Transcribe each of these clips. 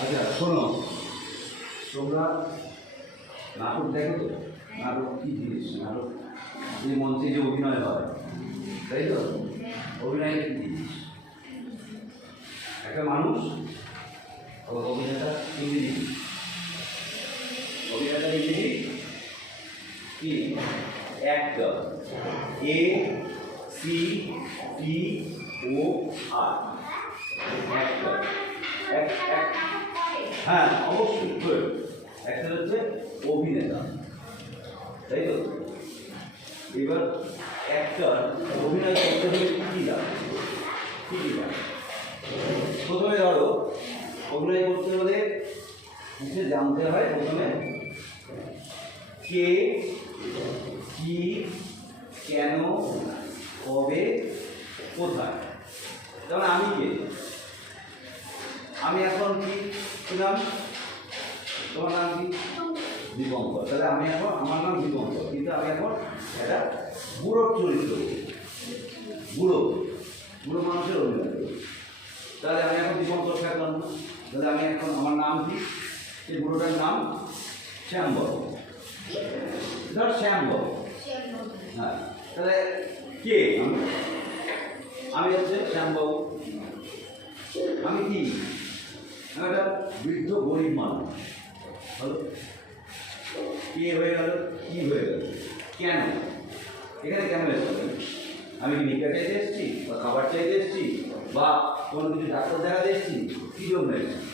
আচ্ছা শোনো, তোমরা নাটক দেখো তো? নাটক কী জিনিস? নাটক যে মঞ্চে যে অভিনয় হয়, তাই তো? অভিনয়ের কী জিনিস? একটা মানুষ, অভিনেতা ইংরেজি, অভিনেতা ইংরেজি কি? Actor, ACTOR, actor. হ্যাঁ অবশ্যই, একটা হচ্ছে অভিনেতা, তাই তো? এবার একটা অভিনয় করতে হলে কী লাগে? কী কী লাগে? প্রথমে ধরো, অভিনয় করতে হলে কিছু জানতে হয়। প্রথমে কে, কি, কেন, কবে, কোথায়। যেমন আমি কে? আমি এখন কি নাম? তোমার নাম কি? দীপঙ্কর। তাহলে আমি এখন, আমার নাম দীপঙ্কর, কিন্তু আমি এখন একটা বুড়ো চরিত্র, বুড়ো বুড়ো মানুষের অভিনয় করি। তাহলে আমি এখন দীপঙ্কর থাকলাম না। তাহলে আমি এখন, আমার নাম কি? সেই বুড়োটার নাম শ্যামবাবু। ধর শ্যামবাবু। হ্যাঁ, তাহলে কে? আমি হচ্ছে শ্যামবাবু। আমি কি? আমি একটা বৃদ্ধ গরিব মানুষ। হলো, কে হয়ে গেল, কি হয়ে গেল, কেন? এখানে কেন এসেছি? আমি কি ভিক্ষা চাইতে এসেছি, বা খাবার চাইতে এসেছি, বা কোনো কিছু ডাক্তার দেখাতে এসেছি? কী জন্য এসেছি?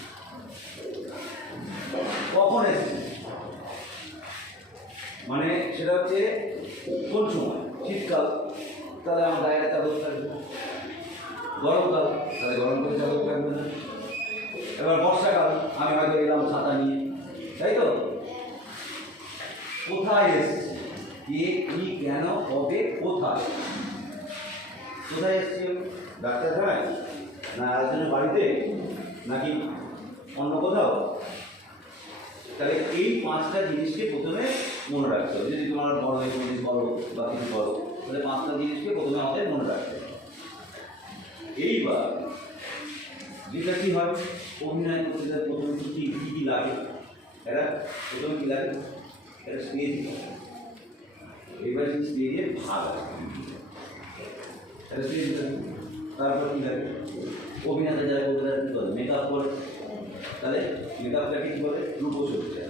কখন এসেছি? মানে সেটা হচ্ছে কোন সময়? শীতকাল, তাহলে আমার গায়ে চাদর থাকবে। গরমকাল, তাহলে গরম করে চাদর থাকবে না। এবার বর্ষাকাল, আমি হয়তো এলাম ছাতা নিয়ে, তাই তো? কোথায় এসেছি? কে, কি, কেন, কবে, কোথায়? কোথায় এসেছি? ডাক্তারখানায়, না একজনের বাড়িতে, নাকি অন্য কোথাও? তাহলে এই পাঁচটা জিনিসকে প্রথমে মনে রাখতে হবে। যদি তোমার বড় এক্সপিরিয়েন্স করো বা কিছু করো, তাহলে পাঁচটা জিনিসকে প্রথমে আমাদের মনে রাখতে হবে। এইবার যেটা কী হয়, অভিনয় করতে গেলে প্রথমে কী কী লাগে? এরা প্রথমে কী লাগে? এটা স্টেজ। এবার স্টেজের ভাগ আছে, এটা স্টেজ লাগে। তারপর কী লাগে? অভিনেতা যারা করতে তারা কী করে? মেকআপ করে। তাহলে মেকআপটাকে কী বলে? রূপচর্চা।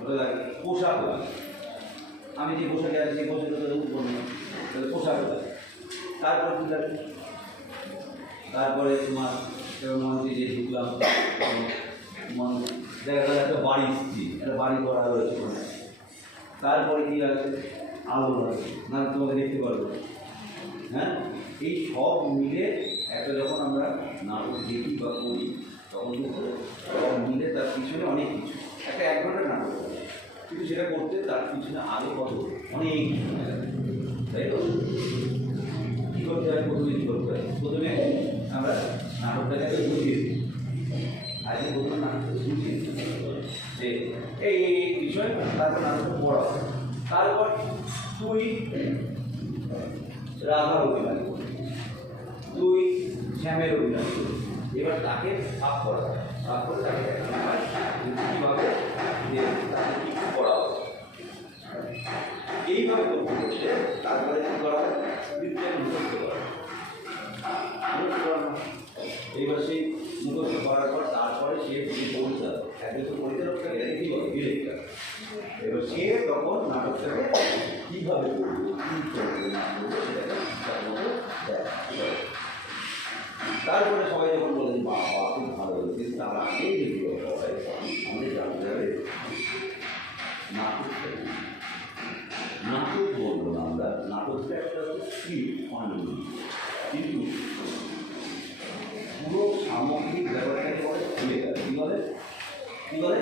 ওটা লাগে। পোশাক লাগে। আমি যে পোশাকে আছি সেই পোশাকে তো রূপ করবো না, তাহলে পোশাক লাগে। তারপর কী লাগে? তারপরে তোমার মন্ত্রী যে ঢুকলাম, দেখা গেল একটা বাড়ি দিচ্ছি, একটা বাড়ি করা রয়েছে। তারপরে কী আছে? আলো লাগে, না তোমাকে দেখতে পারবো। হ্যাঁ, এই সব মিলে একটা যখন আমরা নাটক দেখি বা করি, তখন কিন্তু সব মিলে তার পিছনে অনেক কিছু, একটা 1 ঘন্টার নাটক, কিন্তু সেটা করতে তার পিছনে আগে কত অনেক কিছু, তাই তো? কী করতে হয়? প্রথমে কী করতে হয়? প্রথমে আমরা নাটকটাকে বুঝিয়ে দিই। আজকে প্রথমে নাটকটা বুঝিয়ে দিই যে এই বিষয়, তারপর নাটকটা পড়া। তারপর তুই রাধার অভিনয় করবি, তুই শ্যামের অভিনয় করবি। এবার তাকে ভাগ করা হয়, ভাগ করে তাকে দেখানো হয় কীভাবে যে তাকে কী কী করা হবে। এইভাবে করতে করতে তারপরে কী করা হয়? স্ক্রিপ্টের মুখস্থ করা হয়। এইবার সেই মুখস্থ করার পর তারপরে সে যদি পরিচালক, একজন তো পরিচালকটা এটাকে কী বলে? ডিরেক্টর। এবার সে তখন নাটকটাকে কীভাবে করবে, কী করবে না করবে সেটাকে তার মতো দেয়। তারপরে সবাই যখন বলে যে বাবা খুব ভালো হয়েছে, কিন্তু তার আগেই যেগুলো হয় আমাদের জানতে হবে নাটকটা নাটক বলবো না আমরা, নাটকটা একটা স্ক্রিপ্ট অনলি, কিন্তু পুরো সামগ্রিক ব্যাপারটাকে বলে খুলে গেল। কী বলে? কী বলে?